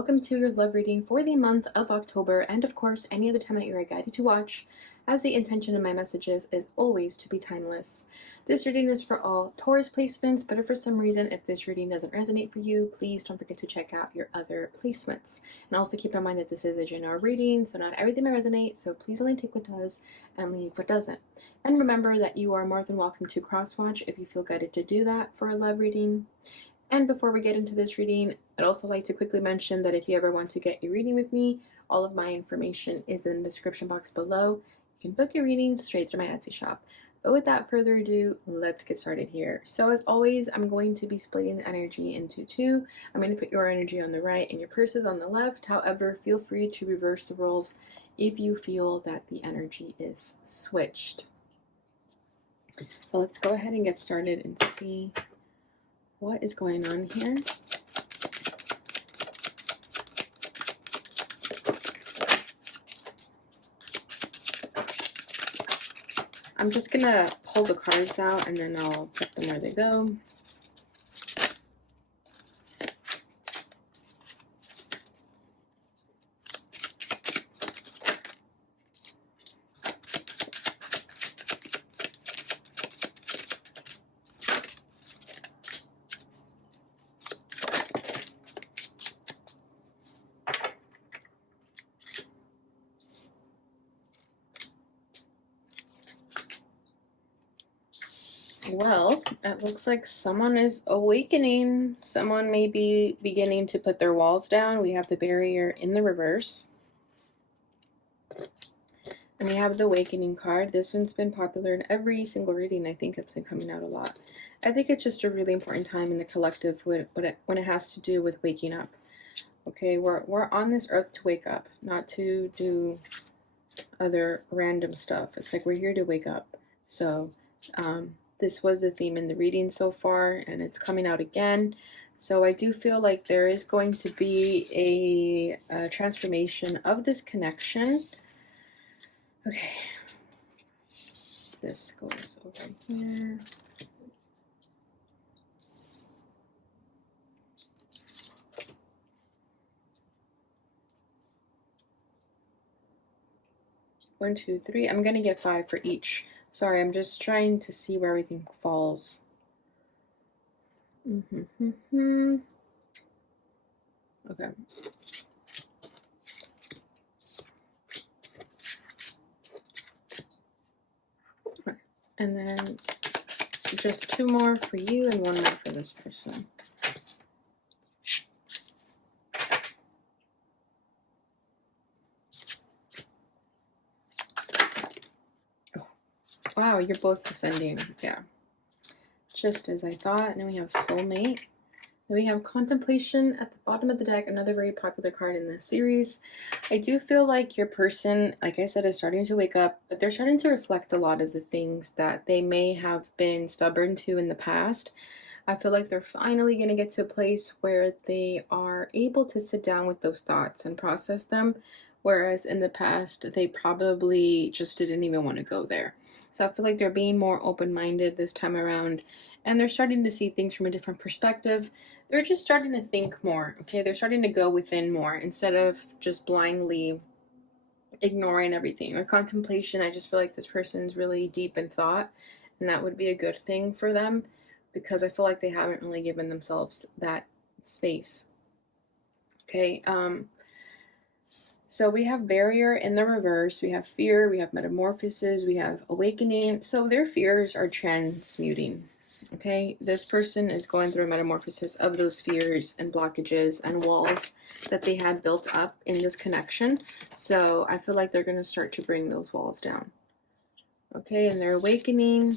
welcome to your love reading for the month of October, and of course, any other time that you are guided to watch, as the intention of my messages is always to be timeless. This reading is for all Taurus placements, but if for some reason, if this reading doesn't resonate for you, please don't forget to check out your other placements. And also keep in mind that this is a general reading, so not everything may resonate, so please only take what does and leave what doesn't. And remember that you are more than welcome to cross-watch if you feel guided to do that for a love reading. And before we get into this reading, I'd also like to quickly mention that if you ever want to get a reading with me, all of my information is in the description box below. You can book your reading straight through my Etsy shop. But without further ado, let's get started here. So as always, I'm going to be splitting the energy into two. I'm going to put your energy on the right and your purses on the left. However, feel free to reverse the roles if you feel that the energy is switched. So let's go ahead and get started and see what is going on here. I'm just gonna pull the cards out and then I'll put them where they go. Well, it looks like someone is awakening. Someone may be beginning to put their walls down. We have the barrier in the reverse. And we have the awakening card. This one's been popular in every single reading. I think it's been coming out a lot. I think it's just a really important time in the collective when it has to do with waking up. Okay, we're on this earth to wake up, not to do other random stuff. It's like we're here to wake up. So, this was the theme in the reading so far, and it's coming out again. So I do feel like there is going to be a transformation of this connection. Okay. This goes over here. One, two, three. I'm going to get 5 for each. Sorry, I'm just trying to see where everything falls. Okay. And then just 2 more for you and 1 more for this person. Wow, you're both ascending. Yeah. Just as I thought. And then we have soulmate. Then we have contemplation at the bottom of the deck, another very popular card in this series. I do feel like your person, like I said, is starting to wake up, but they're starting to reflect a lot of the things that they may have been stubborn to in the past. I feel like they're finally going to get to a place where they are able to sit down with those thoughts and process them, whereas in the past, they probably just didn't even want to go there. So I feel like they're being more open-minded this time around, and they're starting to see things from a different perspective. They're just starting to think more, okay? They're starting to go within more instead of just blindly ignoring everything. With contemplation, I just feel like this person's really deep in thought, and that would be a good thing for them because I feel like they haven't really given themselves that space. Okay, so we have barrier in the reverse, we have fear, we have metamorphosis, we have awakening. So their fears are transmuting. Okay, this person is going through a metamorphosis of those fears and blockages and walls that they had built up in this connection. So I feel like they're going to start to bring those walls down. Okay, and they're awakening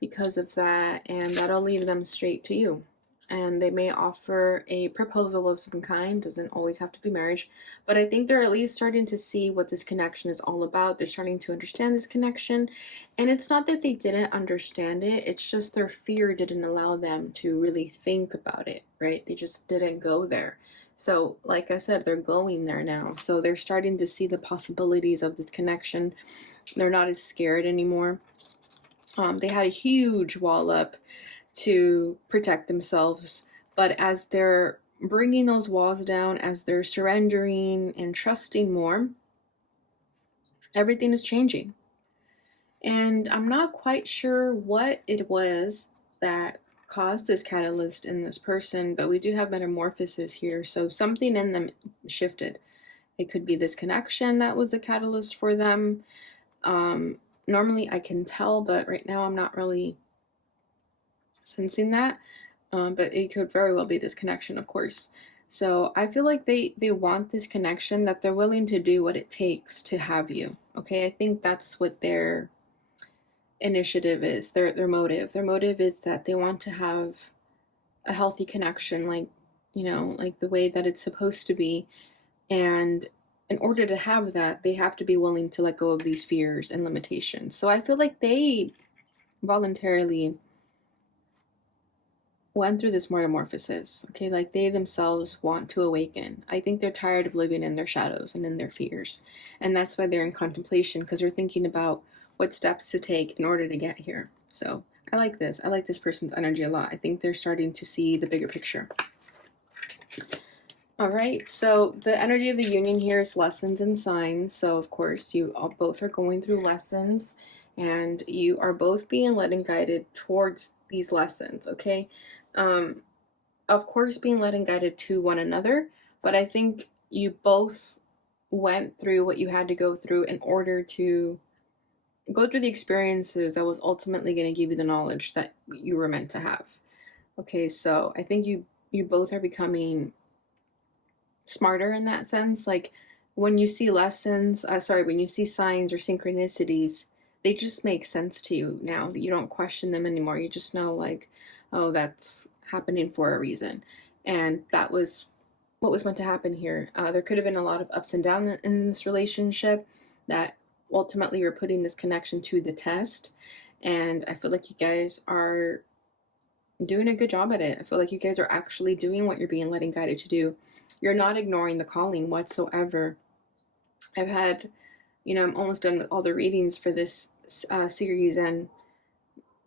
because of that, and that'll lead them straight to you. And they may offer a proposal of some kind. Doesn't always have to be marriage, but I think they're at least starting to see what this connection is all about. They're starting to understand this connection, and it's not that they didn't understand it, it's just their fear didn't allow them to really think about it, right? They just didn't go there. So like I said, they're going there now. So they're starting to see the possibilities of this connection. They're not as scared anymore. They had a huge wall up to protect themselves, but as they're bringing those walls down, as they're surrendering and trusting more, everything is changing. And I'm not quite sure what it was that caused this catalyst in this person, but we do have metamorphosis here. So something in them shifted. It could be this connection that was a catalyst for them. Normally I can tell, but right now I'm not really sensing that. But it could very well be this connection, of course. So I feel like they want this connection, that they're willing to do what it takes to have you. Okay, I think that's what their initiative is, their motive. Their motive is that they want to have a healthy connection, like, you know, like the way that it's supposed to be. And in order to have that, they have to be willing to let go of these fears and limitations. So I feel like they voluntarily went through this metamorphosis. Okay, like they themselves want to awaken. I think they're tired of living in their shadows and in their fears. And that's why they're in contemplation, because they're thinking about what steps to take in order to get here. So I like this. I like this person's energy a lot. I think they're starting to see the bigger picture. All right, so the energy of the union here is lessons and signs. So of course you all both are going through lessons, and you are both being led and guided towards these lessons. Okay, of course being led and guided to one another, but I think you both went through what you had to go through in order to go through the experiences that was ultimately going to give you the knowledge that you were meant to have. Okay, so I think you both are becoming smarter in that sense. Like when you see lessons, when you see signs or synchronicities, they just make sense to you now. You don't question them anymore. You just know, like, oh, that's happening for a reason. And that was what was meant to happen here. There could have been a lot of ups and downs in this relationship that ultimately you're putting this connection to the test. And I feel like you guys are doing a good job at it. I feel like you guys are actually doing what you're being led and guided to do. You're not ignoring the calling whatsoever. I've had, I'm almost done with all the readings for this series, and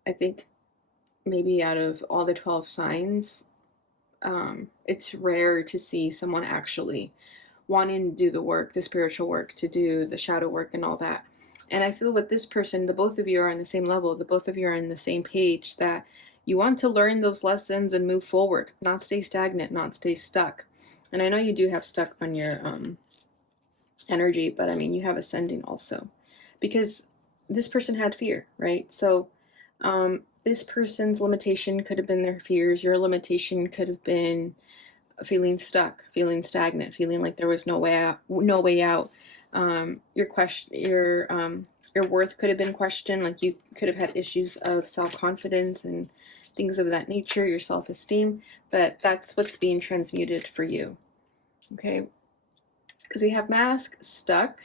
I think maybe out of all the 12 signs, it's rare to see someone actually wanting to do the work, the spiritual work, to do the shadow work and all that. And I feel with this person, the both of you are on the same level, the both of you are on the same page, that you want to learn those lessons and move forward, not stay stagnant, not stay stuck. And I know you do have stuck on your energy, but I mean, you have ascending also, because this person had fear, right? So this person's limitation could have been their fears. Your limitation could have been feeling stuck, feeling stagnant, feeling like there was no way out. Your worth could have been questioned. Like you could have had issues of self-confidence and things of that nature, your self-esteem, but that's what's being transmuted for you. Okay, because we have mask, stuck,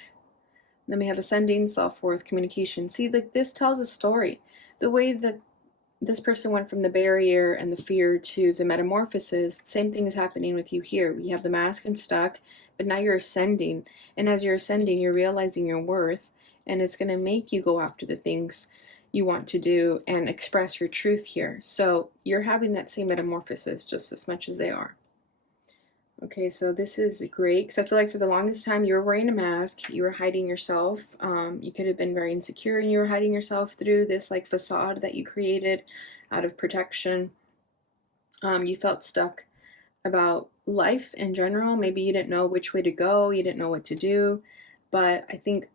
then we have ascending, self-worth, communication. See, like this tells a story. The way that this person went from the barrier and the fear to the metamorphosis, same thing is happening with you here. We have the mask and stuck, but now you're ascending. And as you're ascending, you're realizing your worth, and it's going to make you go after the things you want to do and express your truth here. So you're having that same metamorphosis just as much as they are. Okay, so this is great, because I feel like for the longest time you were wearing a mask, you were hiding yourself. You could have been very insecure and you were hiding yourself through this like facade that you created out of protection. You felt stuck about life in general. Maybe you didn't know which way to go, you didn't know what to do. But I think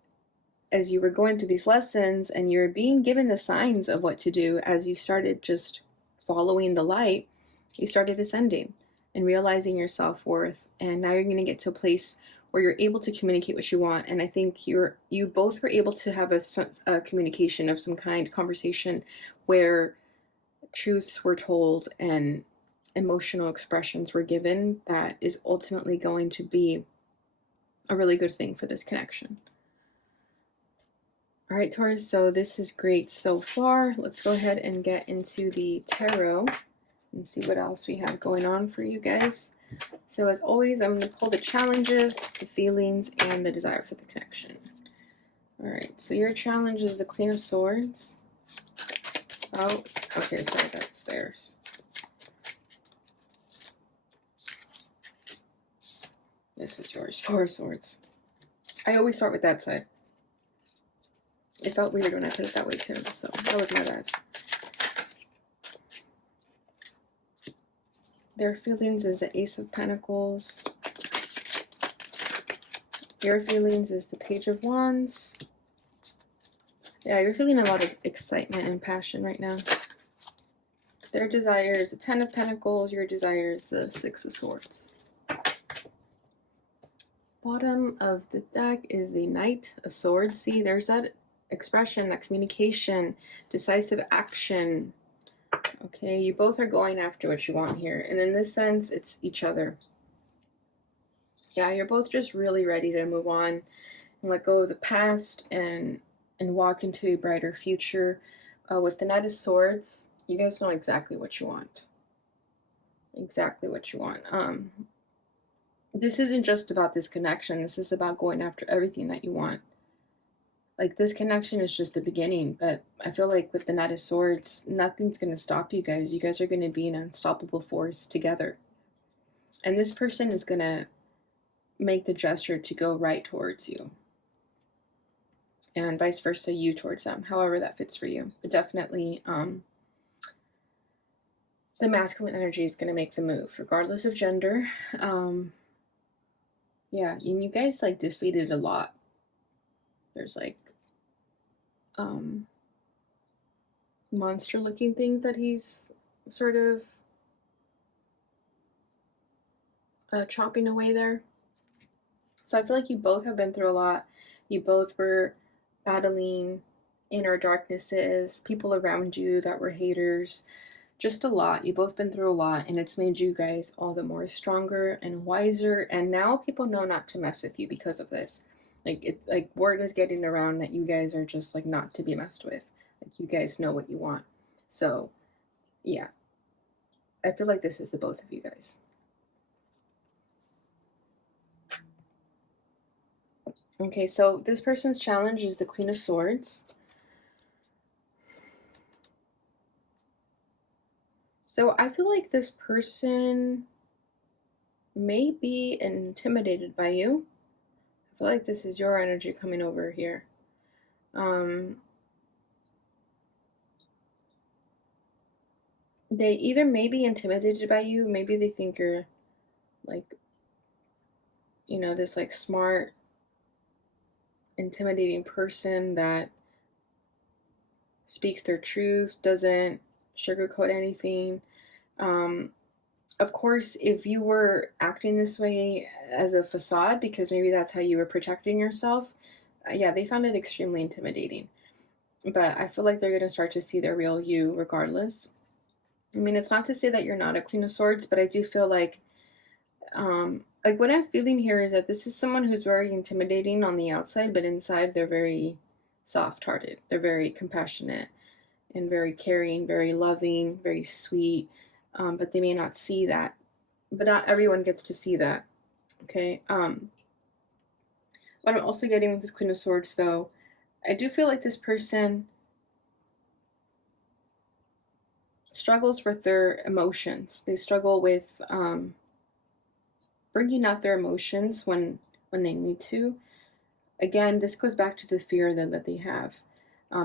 as you were going through these lessons and you're being given the signs of what to do, as you started just following the light, you started ascending and realizing your self-worth. And now you're going to get to a place where you're able to communicate what you want. And I think you both were able to have a communication of some kind, conversation where truths were told and emotional expressions were given, that is ultimately going to be a really good thing for this connection. All right, Taurus, so this is great so far. Let's go ahead and get into the tarot and see what else we have going on for you guys. So as always, I'm going to pull the challenges, the feelings, and the desire for the connection. All right, so your challenge is the Queen of Swords. Oh, okay, sorry, that's theirs. This is yours. Four of Swords. I always start with that side. It felt weird when I put it that way too, so that was my bad. Their feelings is the Ace of Pentacles. Your feelings is the Page of Wands. Yeah, you're feeling a lot of excitement and passion right now. Their desire is the Ten of Pentacles. Your desire is the Six of Swords. Bottom of the deck is the Knight of Swords. See, there's that expression, that communication, decisive action. Okay, you both are going after what you want here. And in this sense, it's each other. Yeah, you're both just really ready to move on and let go of the past and walk into a brighter future. With the Knight of Swords, you guys know exactly what you want. Exactly what you want. This isn't just about this connection. This is about going after everything that you want. Like, this connection is just the beginning, but I feel like with the Knight of Swords, nothing's going to stop you guys. You guys are going to be an unstoppable force together. And this person is going to make the gesture to go right towards you. And vice versa, you towards them, however that fits for you. But definitely, the masculine energy is going to make the move, regardless of gender. Yeah, and you guys, like, defeated a lot. There's, like, monster-looking things that he's sort of chopping away there. So I feel like you both have been through a lot. You both were battling inner darknesses, people around you that were haters, just a lot. You both been through a lot, and it's made you guys all the more stronger and wiser. And now people know not to mess with you because of this. Like word is getting around that you guys are just, like, not to be messed with. Like, you guys know what you want. So yeah, I feel like this is the both of you guys. Okay, so this person's challenge is the Queen of Swords. So I feel like this person may be intimidated by you. I feel like this is your energy coming over here. They either may be intimidated by you, maybe they think you're, like, you know, this, like, smart, intimidating person that speaks their truth, doesn't sugarcoat anything. Of course, if you were acting this way as a facade, because maybe that's how you were protecting yourself, yeah, they found it extremely intimidating. But I feel like they're going to start to see the real you regardless. I mean, it's not to say that you're not a Queen of Swords, but I do feel like what I'm feeling here is that this is someone who's very intimidating on the outside, but inside they're very soft-hearted. They're very compassionate and very caring, very loving, very sweet. But they may not see that. But not everyone gets to see that. Okay. What I'm also getting with this Queen of Swords, though, I do feel like this person struggles with their emotions. They struggle with bringing out their emotions when they need to. Again, this goes back to the fear that they have.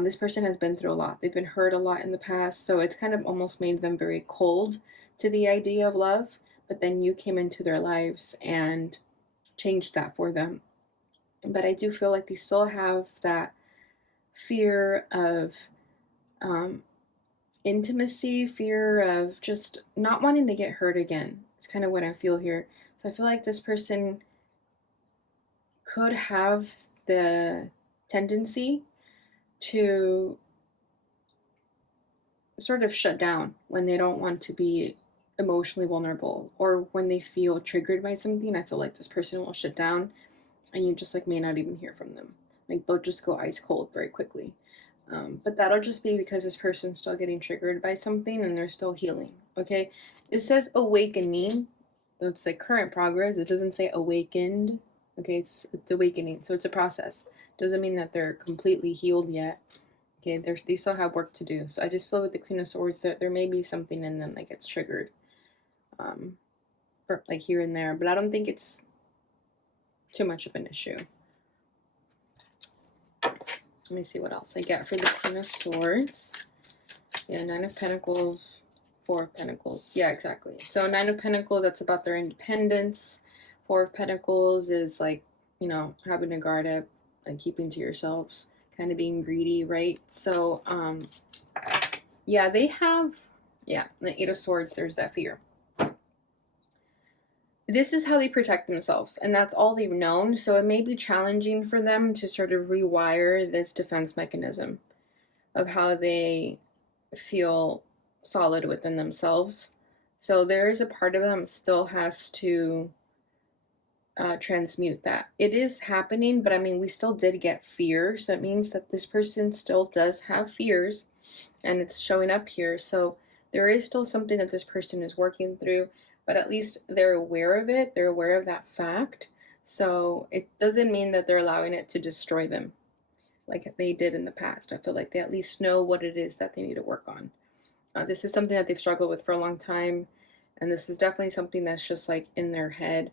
This person has been through a lot. They've been hurt a lot in the past, so it's kind of almost made them very cold to the idea of love. But then you came into their lives and changed that for them. But I do feel like they still have that fear of intimacy, fear of just not wanting to get hurt again. It's kind of what I feel here. So I feel like this person could have the tendency to sort of shut down when they don't want to be emotionally vulnerable, or when they feel triggered by something. I feel like this person will shut down and you just, like, may not even hear from them. Like, they'll just go ice cold very quickly. But that'll just be because this person's still getting triggered by something and they're still healing. Okay, it says awakening. It's like current progress. It doesn't say awakened. Okay, it's awakening, so it's a process. Doesn't mean that they're completely healed yet. Okay, they still have work to do. So I just feel with the Queen of Swords that there may be something in them that gets triggered, for, like, here and there. But I don't think it's too much of an issue. Let me see what else I get for the Queen of Swords. Yeah, Nine of Pentacles, Four of Pentacles. Yeah, exactly. So Nine of Pentacles, that's about their independence. Four of Pentacles is like, you know, having to guard up and keeping to yourselves, kind of being greedy, right? So, yeah, they have, yeah, the Eight of Swords, there's that fear. This is how they protect themselves, and that's all they've known. So it may be challenging for them to sort of rewire this defense mechanism of how they feel solid within themselves. So there is a part of them still has to transmute that. It is happening, but I mean, we still did get fear. So it means that this person still does have fears, and it's showing up here. So there is still something that this person is working through, but at least they're aware of it. They're aware of that fact. So it doesn't mean that they're allowing it to destroy them like they did in the past. I feel like they at least know what it is that they need to work on. This is something that they've struggled with for a long time, and this is definitely something that's just like in their head,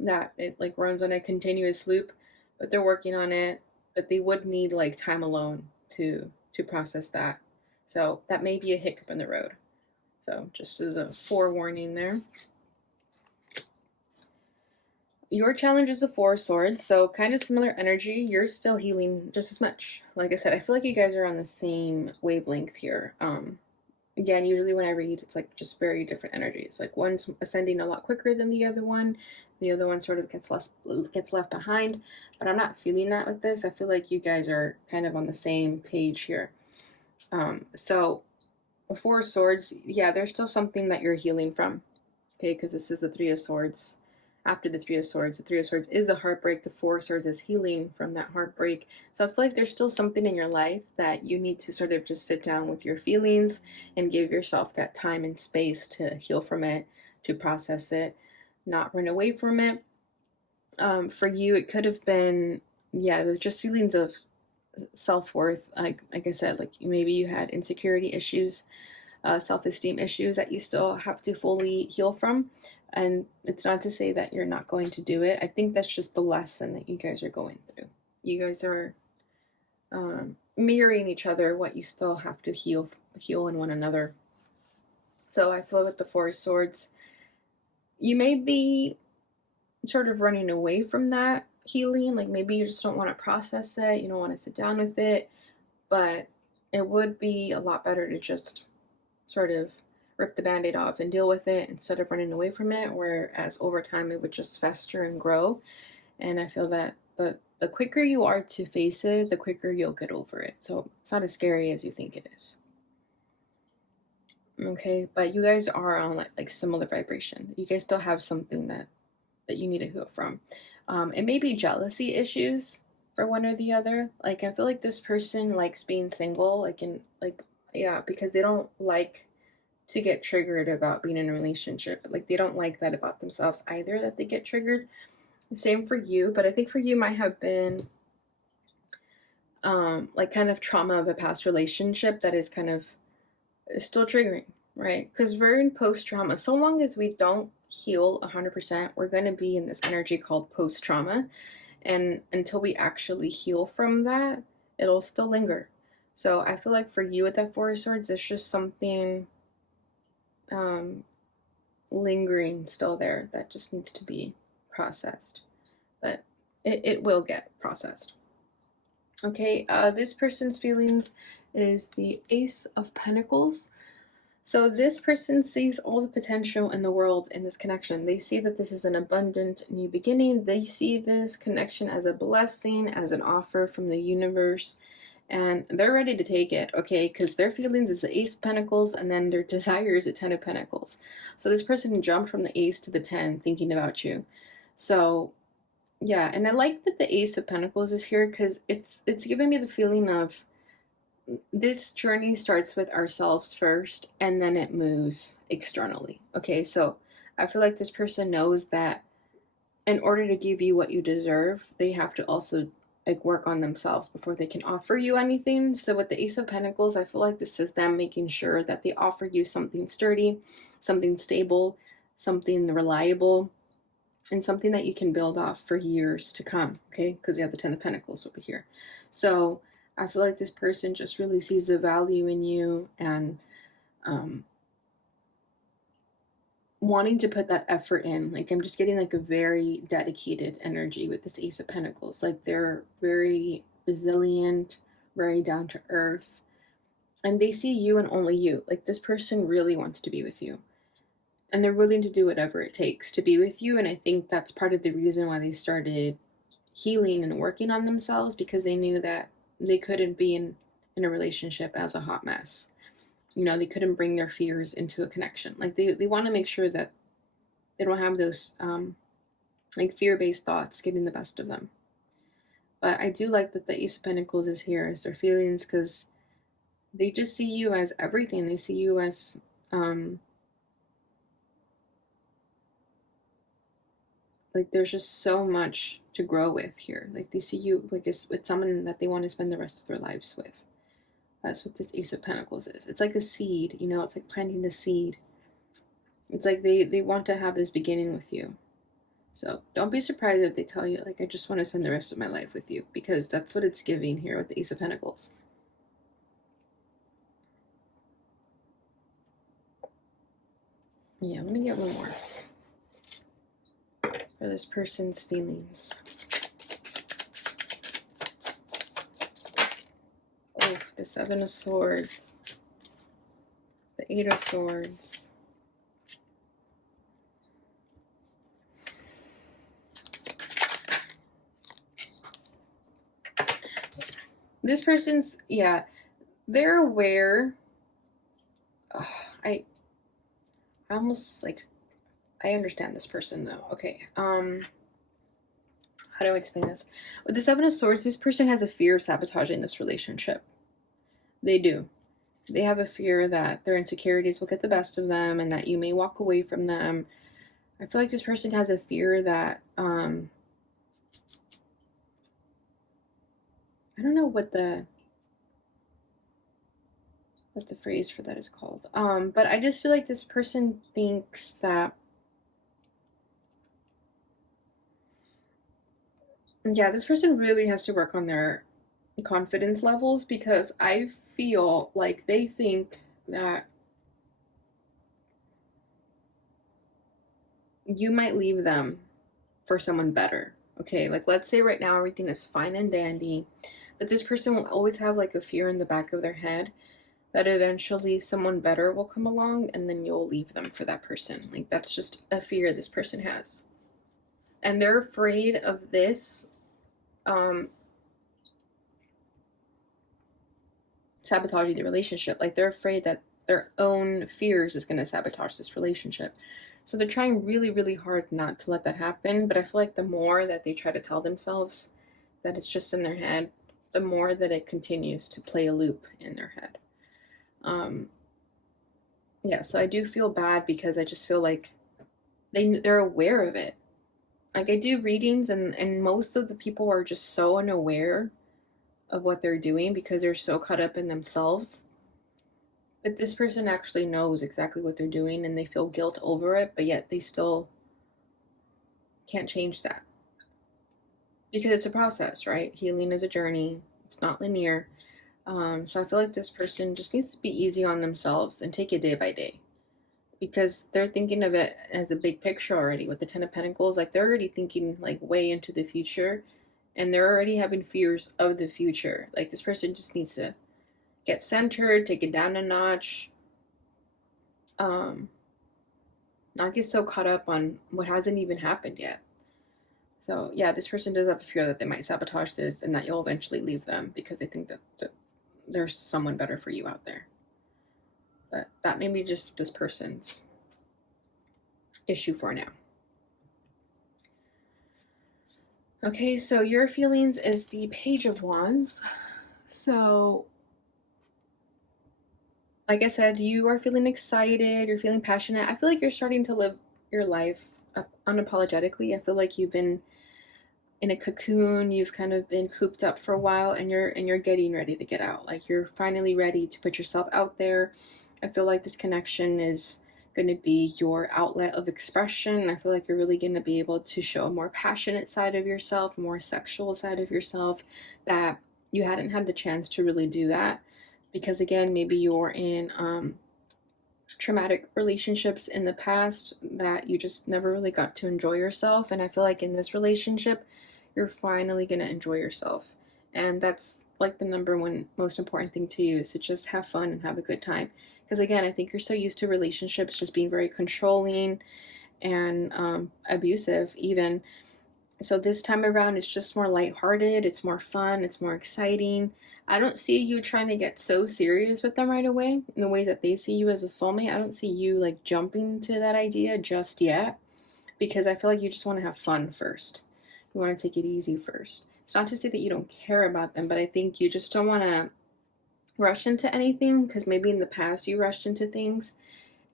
that it like runs on a continuous loop, but they're working on it. But they would need like time alone to process that. So that may be a hiccup in the road. So just as a forewarning there. Your challenge is the Four of Swords, so kind of similar energy. You're still healing just as much. Like I said, I feel like you guys are on the same wavelength here. Again, usually when I read, it's like just very different energies. Like one's ascending a lot quicker than the other one. The other one sort of gets left behind. But I'm not feeling that with this. I feel like you guys are kind of on the same page here. So the Four of Swords, yeah, there's still something that you're healing from. Okay, because this is the Three of Swords. After the Three of Swords, the Three of Swords is the heartbreak. The Four of Swords is healing from that heartbreak. So I feel like there's still something in your life that you need to sort of just sit down with your feelings and give yourself that time and space to heal from it, to process it, not run away from it. For you, it could have been, yeah, just feelings of self-worth. Like I said, like maybe you had insecurity issues, self-esteem issues that you still have to fully heal from. And it's not to say that you're not going to do it. I think that's just the lesson that you guys are going through. You guys are mirroring each other, what you still have to heal in one another. So I feel with the Four of Swords, you may be sort of running away from that healing. Like maybe you just don't want to process it. You don't want to sit down with it. But it would be a lot better to just sort of rip the band-aid off and deal with it instead of running away from it, whereas over time it would just fester and grow. And I feel that the quicker you are to face it, the quicker you'll get over it. So it's not as scary as you think it is. Okay, but you guys are on like similar vibration. You guys still have something that you need to heal from. It may be jealousy issues for one or the other. Like I feel like this person likes being single, yeah, because they don't like to get triggered about being in a relationship. Like they don't like that about themselves either, that they get triggered. Same for you, but I think for you might have been like kind of trauma of a past relationship that is kind of still triggering, right? Because we're in post-trauma. So long as we don't heal 100%, we're going to be in this energy called post-trauma. And until we actually heal from that, it'll still linger. So I feel like for you with that Four of Swords, it's just something lingering still there that just needs to be processed. But it will get processed. Okay, this person's feelings is the Ace of Pentacles. So this person sees all the potential in the world in this connection. They see that this is an abundant new beginning. They see this connection as a blessing, as an offer from the universe. And they're ready to take it, okay? Because their feelings is the Ace of Pentacles, and then their desire is the Ten of Pentacles. So this person jumped from the Ace to the 10 thinking about you. So, yeah, and I like that the Ace of Pentacles is here because it's giving me the feeling of this journey starts with ourselves first, and then it moves externally, okay? So I feel like this person knows that in order to give you what you deserve, they have to also like work on themselves before they can offer you anything. So with the Ace of Pentacles, I feel like this is them making sure that they offer you something sturdy, something stable, something reliable, and something that you can build off for years to come, okay? Because you have the Ten of Pentacles over here. So I feel like this person just really sees the value in you and wanting to put that effort in. Like, I'm just getting like a very dedicated energy with this Ace of Pentacles. Like, they're very resilient, very down to earth, and they see you and only you. Like, this person really wants to be with you, and they're willing to do whatever it takes to be with you. And I think that's part of the reason why they started healing and working on themselves, because they knew that they couldn't be in a relationship as a hot mess. You know, they couldn't bring their fears into a connection. Like, they want to make sure that they don't have those like fear-based thoughts getting the best of them. But I do like that the Ace of Pentacles is here as their feelings, because they just see you as everything. They see you as like, there's just so much to grow with here. Like, they see you like it's someone that they want to spend the rest of their lives with. That's what this Ace of Pentacles is. It's like a seed, you know, it's like planting the seed. It's like they want to have this beginning with you. So don't be surprised if they tell you, like, I just want to spend the rest of my life with you, because that's what it's giving here with the Ace of Pentacles. Yeah, let me get one more for this person's feelings. Oh, the Seven of Swords, the Eight of Swords. This person's, yeah, they're aware. I almost, like, I understand this person though. Okay, how do I explain this? With the Seven of Swords, this person has a fear of sabotaging this relationship. They do. They have a fear that their insecurities will get the best of them and that you may walk away from them. I feel like this person has a fear that, I don't know what the phrase for that is called. But I just feel like this person thinks that, yeah, this person really has to work on their confidence levels, because I feel like they think that you might leave them for someone better. Okay, like, let's say right now everything is fine and dandy, but this person will always have like a fear in the back of their head that eventually someone better will come along and then you'll leave them for that person. Like, that's just a fear this person has. And they're afraid of this sabotaging the relationship. Like, they're afraid that their own fears is going to sabotage this relationship. So they're trying really, really hard not to let that happen. But I feel like the more that they try to tell themselves that it's just in their head, the more that it continues to play a loop in their head. Yeah, so I do feel bad, because I just feel like they're aware of it. Like, I do readings, and most of the people are just so unaware of what they're doing because they're so caught up in themselves. But this person actually knows exactly what they're doing, and they feel guilt over it, but yet they still can't change that. Because it's a process, right? Healing is a journey. It's not linear. So I feel like this person just needs to be easy on themselves and take it day by day, because they're thinking of it as a big picture already with the Ten of Pentacles. Like, they're already thinking like way into the future, and they're already having fears of the future. Like, this person just needs to get centered, take it down a notch, not get so caught up on what hasn't even happened yet. So yeah, this person does have a fear that they might sabotage this and that you'll eventually leave them because they think that there's someone better for you out there. But that may be just this person's issue for now. Okay, so your feelings is the Page of Wands. So, like I said, you are feeling excited, you're feeling passionate. I feel like you're starting to live your life unapologetically. I feel like you've been in a cocoon, you've kind of been cooped up for a while, and you're getting ready to get out. Like, you're finally ready to put yourself out there. I feel like this connection is going to be your outlet of expression. I feel like you're really going to be able to show a more passionate side of yourself, more sexual side of yourself, that you hadn't had the chance to really do that. Because again, maybe you're in traumatic relationships in the past that you just never really got to enjoy yourself. And I feel like in this relationship, you're finally going to enjoy yourself. And that's like the number one most important thing to you, is to just have fun and have a good time. Because again, I think you're so used to relationships just being very controlling and abusive even. So this time around, it's just more lighthearted, it's more fun, it's more exciting. I don't see you trying to get so serious with them right away in the ways that they see you as a soulmate. I don't see you like jumping to that idea just yet, because I feel like you just want to have fun first. You want to take it easy first. It's not to say that you don't care about them, but I think you just don't want to rush into anything, because maybe in the past you rushed into things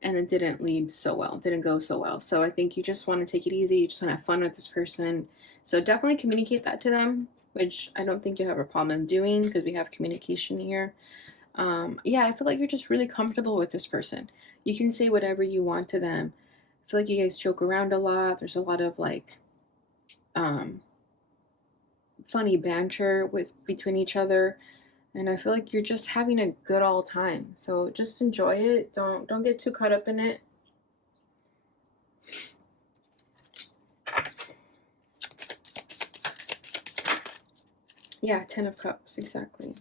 and it didn't lead so well, didn't go so well. So I think you just want to take it easy. You just want to have fun with this person. So definitely communicate that to them, which I don't think you have a problem doing, because we have communication here. Yeah, I feel like you're just really comfortable with this person. You can say whatever you want to them. I feel like you guys joke around a lot. There's a lot of like funny banter between each other, and I feel like you're just having a good all time. So just enjoy it. Don't get too caught up in it. Yeah, 10 of Cups, exactly.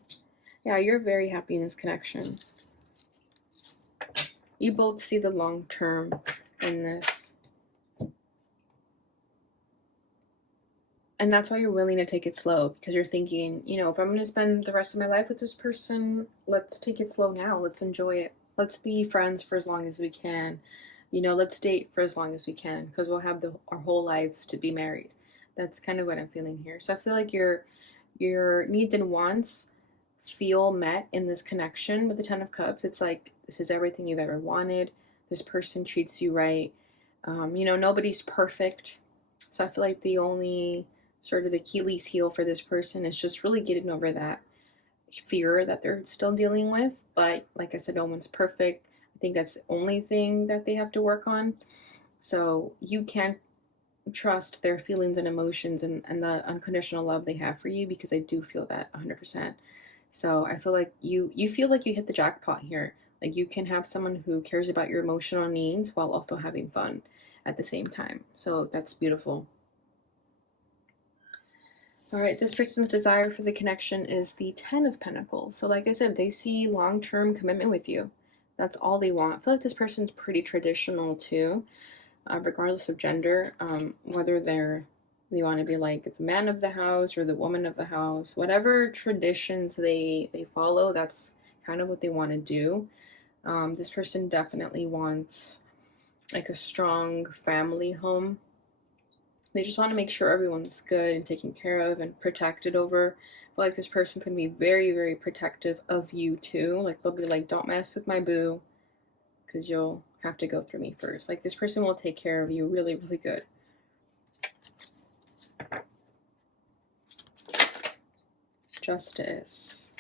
Yeah, you're very happy in this connection. You both see the long term in this. And that's why you're willing to take it slow, because you're thinking, you know, if I'm going to spend the rest of my life with this person, let's take it slow now. Let's enjoy it. Let's be friends for as long as we can. You know, let's date for as long as we can, because we'll have our whole lives to be married. That's kind of what I'm feeling here. So I feel like your needs and wants feel met in this connection with the 10 of Cups. It's like, this is everything you've ever wanted. This person treats you right. You know, nobody's perfect. So I feel like the only sort of Achilles heel for this person is just really getting over that fear that they're still dealing with. But like I said, no one's perfect. I think that's the only thing that they have to work on. So you can't trust their feelings and emotions and the unconditional love they have for you, because I do feel that 100%. So I feel like you feel like you hit the jackpot here. Like you can have someone who cares about your emotional needs while also having fun at the same time. So that's beautiful. All right, this person's desire for the connection is the 10 of Pentacles. So like I said, they see long-term commitment with you. That's all they want. I feel like this person's pretty traditional too, regardless of gender, whether they want to be like the man of the house or the woman of the house, whatever traditions they follow, that's kind of what they want to do. This person definitely wants like a strong family home. They just want to make sure everyone's good and taken care of and protected over. But like this person's going to be very, very protective of you too. Like they'll be like, don't mess with my boo, because you'll have to go through me first. Like this person will take care of you really, really good. Justice.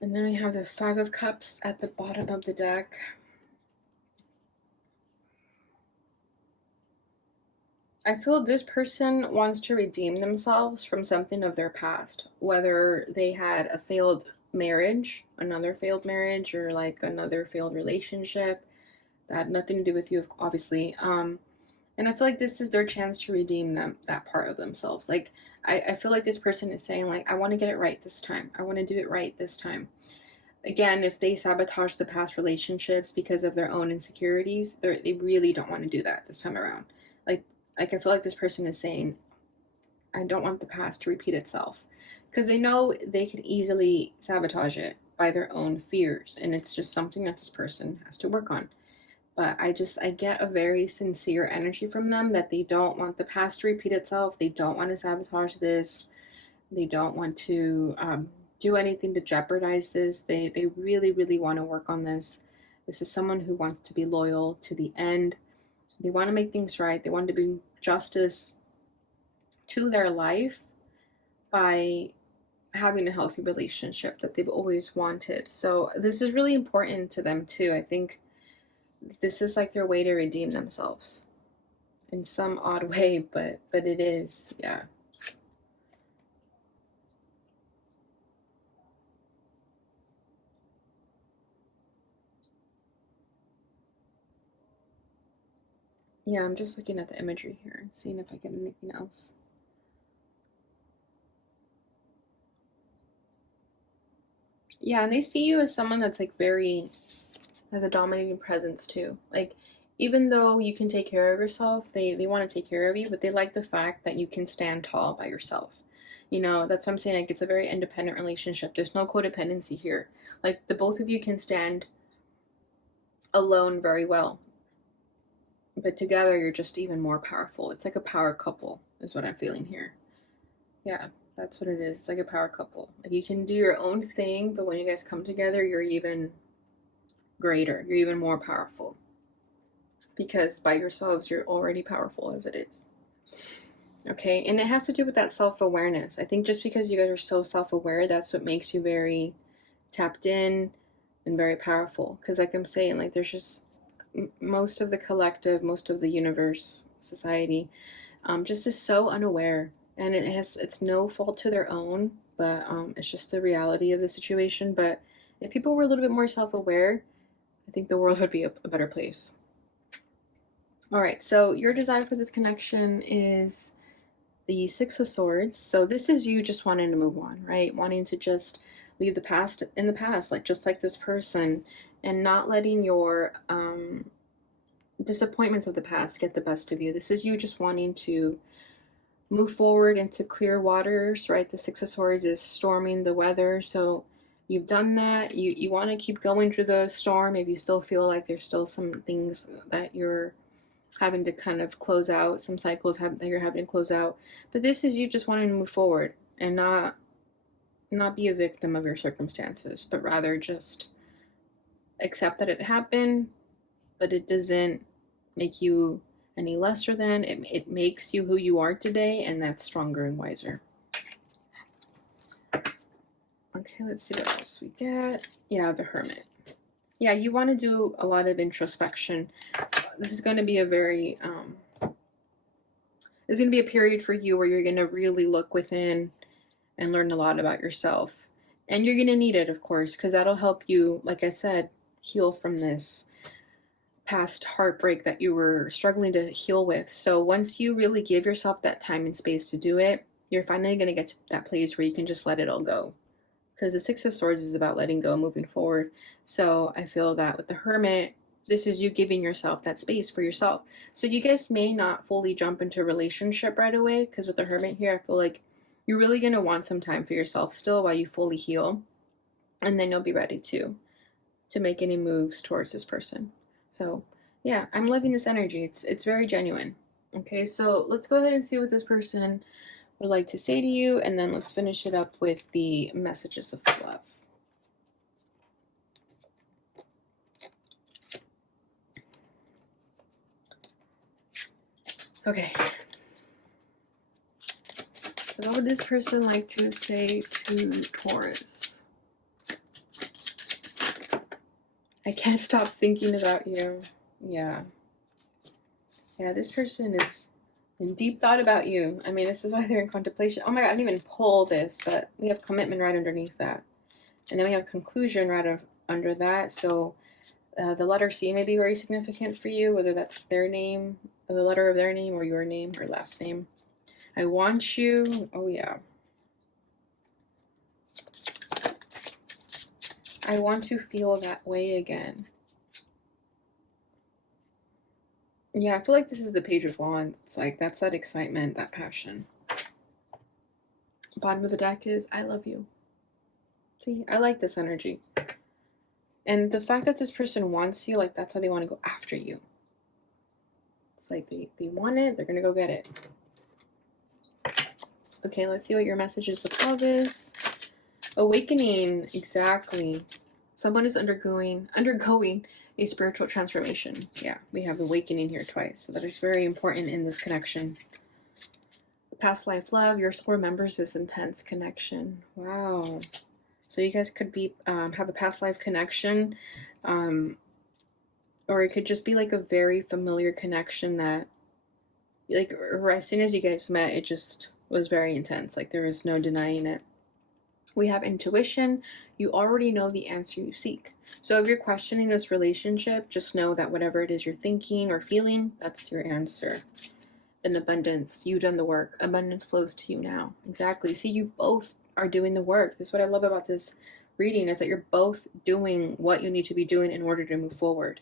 And then we have the 5 of Cups at the bottom of the deck. I feel this person wants to redeem themselves from something of their past, whether they had a failed marriage, another failed marriage, or like another failed relationship that had nothing to do with you, obviously. And I feel like this is their chance to redeem that part of themselves. Like I feel like this person is saying like, I want to get it right this time. I want to do it right this time. Again, if they sabotage the past relationships because of their own insecurities, they really don't want to do that this time around. Like I feel like this person is saying, I don't want the past to repeat itself, because they know they can easily sabotage it by their own fears, and it's just something that this person has to work on. But I get a very sincere energy from them that they don't want the past to repeat itself. They don't want to sabotage this. They don't want to do anything to jeopardize this. They really, really want to work on this. This is someone who wants to be loyal to the end. They want to make things right. They want to bring justice to their life by having a healthy relationship that they've always wanted. So this is really important to them too. I think this is like their way to redeem themselves in some odd way, but it is, yeah. Yeah, I'm just looking at the imagery here and seeing if I get anything else. Yeah, and they see you as someone that's like very, has a dominating presence too. Like, even though you can take care of yourself, they want to take care of you, but they like the fact that you can stand tall by yourself. You know, that's what I'm saying. Like, it's a very independent relationship. There's no codependency here. Like, the both of you can stand alone very well, but together you're just even more powerful. It's like a power couple, is what I'm feeling here. Yeah, that's what it is. It's like a power couple. Like, you can do your own thing, but when you guys come together, you're even greater. You're even more powerful. Because by yourselves, you're already powerful as it is. Okay, and it has to do with that self-awareness. I think just because you guys are so self-aware, that's what makes you very tapped in and very powerful. Because like I'm saying, like, there's just most of the collective, most of the universe, society, just is so unaware, and it's no fault to their own, but it's just the reality of the situation. But if people were a little bit more self-aware, I think the world would be a better place. All right, so your desire for this connection is the Six of Swords. So this is you just wanting to move on, right? Wanting to just leave the past in the past, like just like this person, and not letting your disappointments of the past get the best of you. This is you just wanting to move forward into clear waters, right? The Six of Swords is storming the weather. So you've done that. You want to keep going through the storm if you still feel like there's still some things that you're having to kind of close out, some cycles that you're having to close out. But this is you just wanting to move forward and not be a victim of your circumstances, but rather just accept that it happened, but it doesn't make you any lesser than. It makes you who you are today, and that's stronger and wiser. Okay, let's see what else we get. Yeah, the Hermit. Yeah, you want to do a lot of introspection. This is going to be a very there's going to be a period for you where you're going to really look within and learn a lot about yourself. And you're going to need it, of course, because that'll help you, like I said, heal from this past heartbreak that you were struggling to heal with. So once you really give yourself that time and space to do it, you're finally going to get to that place where you can just let it all go. Because the Six of Swords is about letting go, moving forward. So I feel that with the Hermit, this is you giving yourself that space for yourself. So you guys may not fully jump into a relationship right away, because with the Hermit here, I feel like you're really going to want some time for yourself still while you fully heal. And then you'll be ready to make any moves towards this person. So yeah, I'm loving this energy. It's very genuine. Okay, so let's go ahead and see what this person would like to say to you, and then let's finish it up with the messages of love. Okay. So what would this person like to say to Taurus? I can't stop thinking about you. Yeah. Yeah, this person is in deep thought about you. I mean, this is why they're in contemplation. Oh my god, I didn't even pull this, but we have commitment right underneath that. And then we have conclusion right under that. So the letter C may be very significant for you, whether that's their name, or the letter of their name, or your name, or last name. I want you. Oh yeah. I want to feel that way again. Yeah, I feel like this is the Page of Wands. It's like, that's that excitement, that passion. Bottom of the deck is, I love you. See, I like this energy. And the fact that this person wants you, like, that's how they want to go after you. It's like they want it, they're going to go get it. Okay, let's see what your messages of love is. Awakening, exactly. Someone is undergoing a spiritual transformation. Yeah, we have awakening here twice, so that is very important in this connection. Past life love. Your soul remembers this intense connection. Wow. So you guys could be have a past life connection, or it could just be like a very familiar connection that, like, as soon as you guys met, it just was very intense. Like, there was no denying it. We have intuition. You already know the answer you seek. So if you're questioning this relationship, just know that whatever it is you're thinking or feeling, that's your answer. Then abundance. You've done the work. Abundance flows to you now. Exactly. See, you both are doing the work. This is what I love about this reading, is that you're both doing what you need to be doing in order to move forward.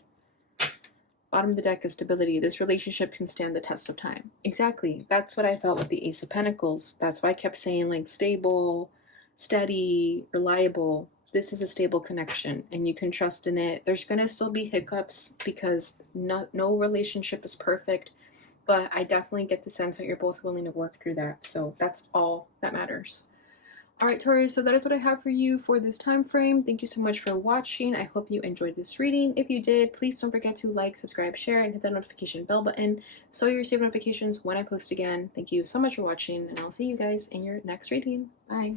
Bottom of the deck is stability. This relationship can stand the test of time. Exactly. That's what I felt with the Ace of Pentacles. That's why I kept saying, like, stable, steady, reliable. This is a stable connection and you can trust in it. There's going to still be hiccups because no relationship is perfect, but I definitely get the sense that you're both willing to work through that. So that's all that matters. All right, Taurus, so that is what I have for you for this time frame. Thank you so much for watching. I hope you enjoyed this reading. If you did, please don't forget to like, subscribe, share, and hit that notification bell button so you receive notifications when I post again. Thank you so much for watching, and I'll see you guys in your next reading. Bye.